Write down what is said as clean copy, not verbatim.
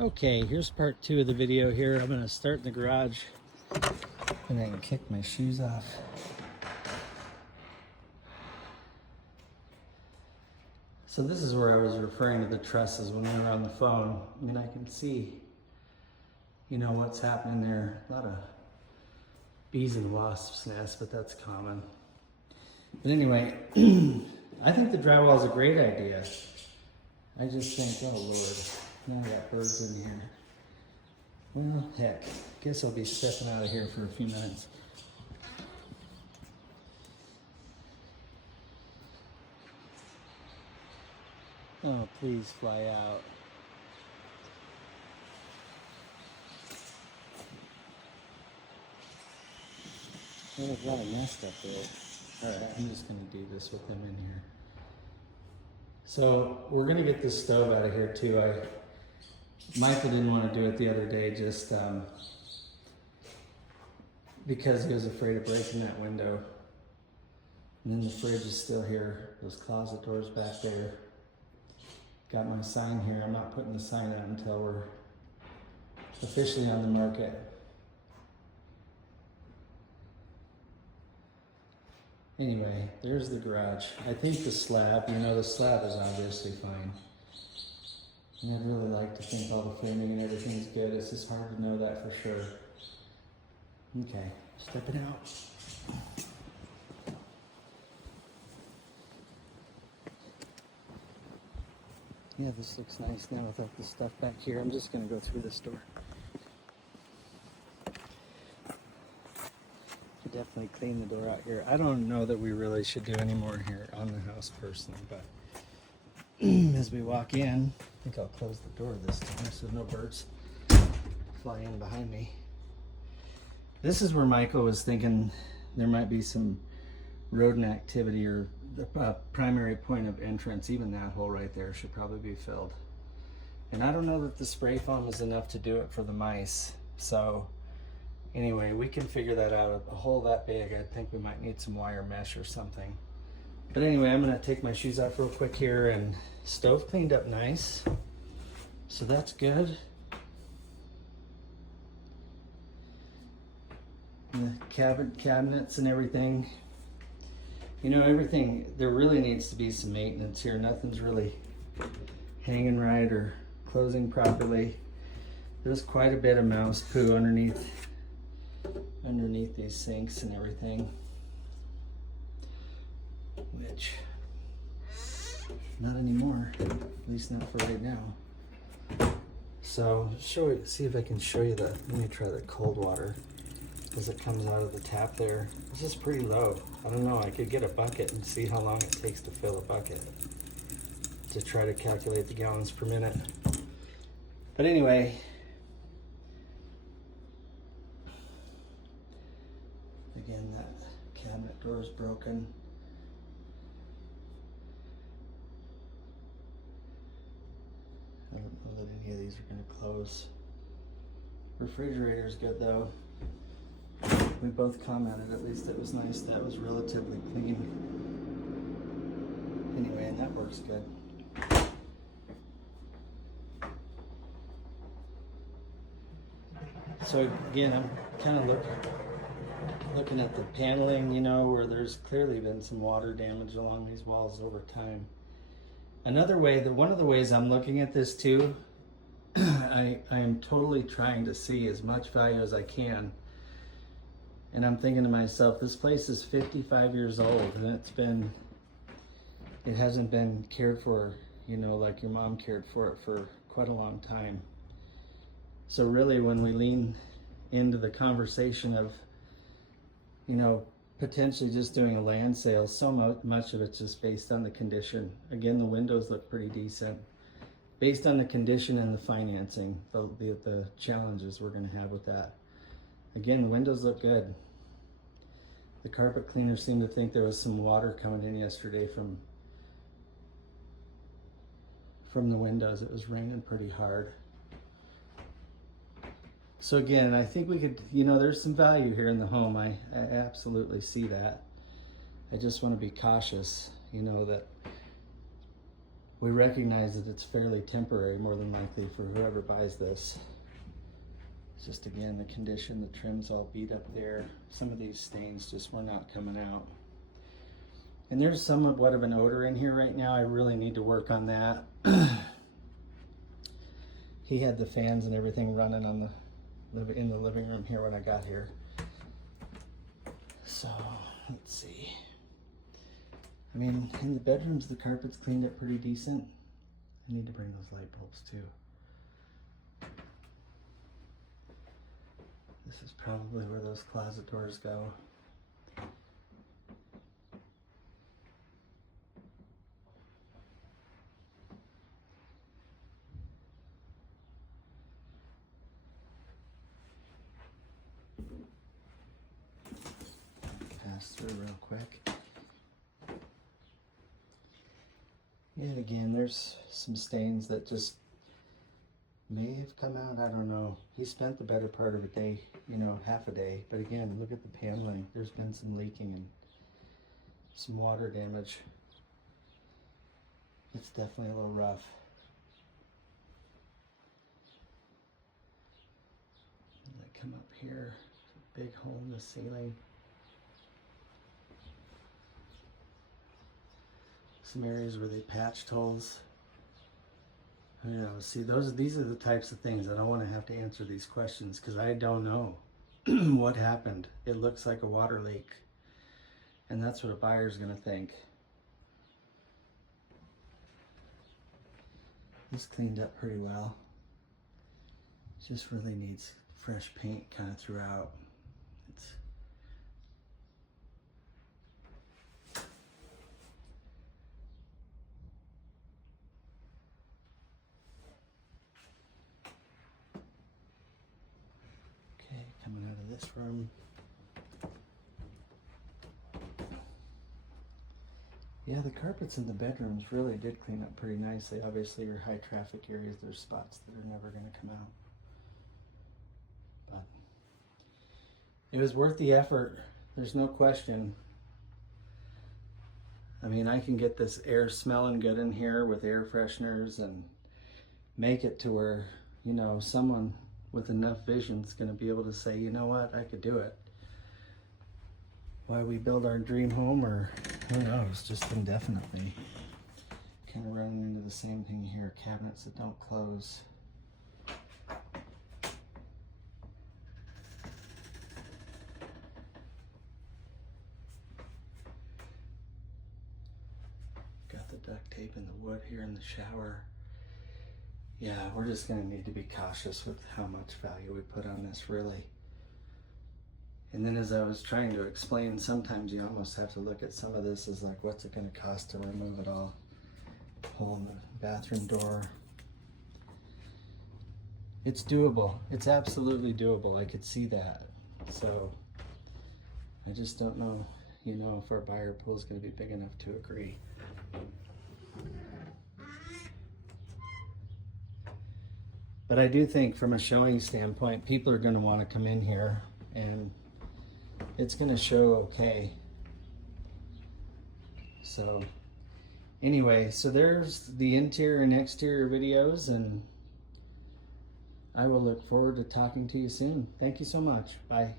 Okay, here's part 2 of the video here. I'm gonna start in the garage and I can kick my shoes off. So this is where I was referring to the trusses when we were on the phone. I mean, I can see, what's happening there. A lot of bees and wasps nests, but that's common. But anyway, I think the drywall is a great idea. I just think, oh Lord, now I got birds in here. Well, heck, guess I'll be stepping out of here for a few minutes. Oh, please fly out. There's a lot of nest up there. All right, I'm just gonna do this with them in here. So we're gonna get this stove out of here too. Michael didn't want to do it the other day just because he was afraid of breaking that window. And then the fridge is still here. Those closet doors back there. Got my sign here. I'm not putting the sign out until we're officially on the market. Anyway, there's the garage. I think the slab, the slab is obviously fine. And I'd really like to think all the framing and everything's good. It's just hard to know that for sure. Okay, stepping out. Yeah, this looks nice now without the stuff back here. I'm just gonna go through this door. Could definitely clean the door out here. I don't know that we really should do any more here on the house personally, but as we walk in, I think I'll close the door this time so no birds fly in behind me. This is where Michael was thinking there might be some rodent activity, or the primary point of entrance. Even that hole right there should probably be filled. And I don't know that the spray foam is enough to do it for the mice. So anyway, we can figure that out. A hole that big, I think we might need some wire mesh or something. But anyway, I'm gonna take my shoes off real quick here, and stove cleaned up nice. So that's good. And the cabinets and everything. Everything, there really needs to be some maintenance here. Nothing's really hanging right or closing properly. There's quite a bit of mouse poo underneath these sinks and everything. Which, not anymore, at least not for right now. So, see if I can show you let me try the cold water as it comes out of the tap there. This is pretty low. I don't know, I could get a bucket and see how long it takes to fill a bucket to try to calculate the gallons per minute. But anyway, again, that cabinet door is broken. I don't know that any of these are going to close. Refrigerator's good though. We both commented, at least it was nice that was relatively clean. Anyway, and that works good. So again, I'm kind of looking at the paneling, where there's clearly been some water damage along these walls over time. Another way, one of the ways I'm looking at this too, I am totally trying to see as much value as I can. And I'm thinking to myself, this place is 55 years old, and it hasn't been cared for, like your mom cared for it for quite a long time. So really, when we lean into the conversation of, potentially just doing a land sale, so much of it's just based on the condition. Again, the windows look pretty decent. Based on the condition and the financing, the challenges we're gonna have with that. Again, the windows look good. The carpet cleaner seemed to think there was some water coming in yesterday from the windows. It was raining pretty hard. So again, I think we could, there's some value here in the home. I absolutely see that. I just want to be cautious, that we recognize that it's fairly temporary, more than likely, for whoever buys this. It's just, again, the condition, the trim's all beat up there. Some of these stains just were not coming out. And there's somewhat of an odor in here right now. I really need to work on that. He had the fans and everything running on in the living room here when I got here. So, let's see. I mean, in the bedrooms, the carpet's cleaned up pretty decent. I need to bring those light bulbs too. This is probably where those closet doors go. Pass through real quick. And again, there's some stains that just may have come out. I don't know. He spent the better part of a day, you know, half a day. But again, look at the paneling. There's been some leaking and some water damage. It's definitely a little rough. And I come up here, big hole in the ceiling. Some areas where they patched holes. You know, see, these are the types of things I don't want to have to answer these questions because I don't know what happened. It looks like a water leak, and that's what a buyer's going to think. This cleaned up pretty well. Just really needs fresh paint kind of throughout. It's coming out of this room. Yeah, the carpets in the bedrooms really did clean up pretty nicely. Obviously, your high traffic areas, there's spots that are never going to come out. But it was worth the effort. There's no question. I mean, I can get this air smelling good in here with air fresheners and make it to where, you know, someone with enough vision is going to be able to say, you know what, I could do it. Why we build our dream home, or who knows, just indefinitely. Kind of running into the same thing here, cabinets that don't close. Got the duct tape in the wood here in the shower. Yeah, we're just going to need to be cautious with how much value we put on this, really. And then as I was trying to explain, sometimes you almost have to look at some of this as like, what's it going to cost to remove it all? Hole in the bathroom door. It's doable. It's absolutely doable. I could see that. So I just don't know, you know, if our buyer pool is going to be big enough to agree. But I do think from a showing standpoint, people are going to want to come in here and it's going to show okay. So anyway, so there's the interior and exterior videos, and I will look forward to talking to you soon. Thank you so much. Bye.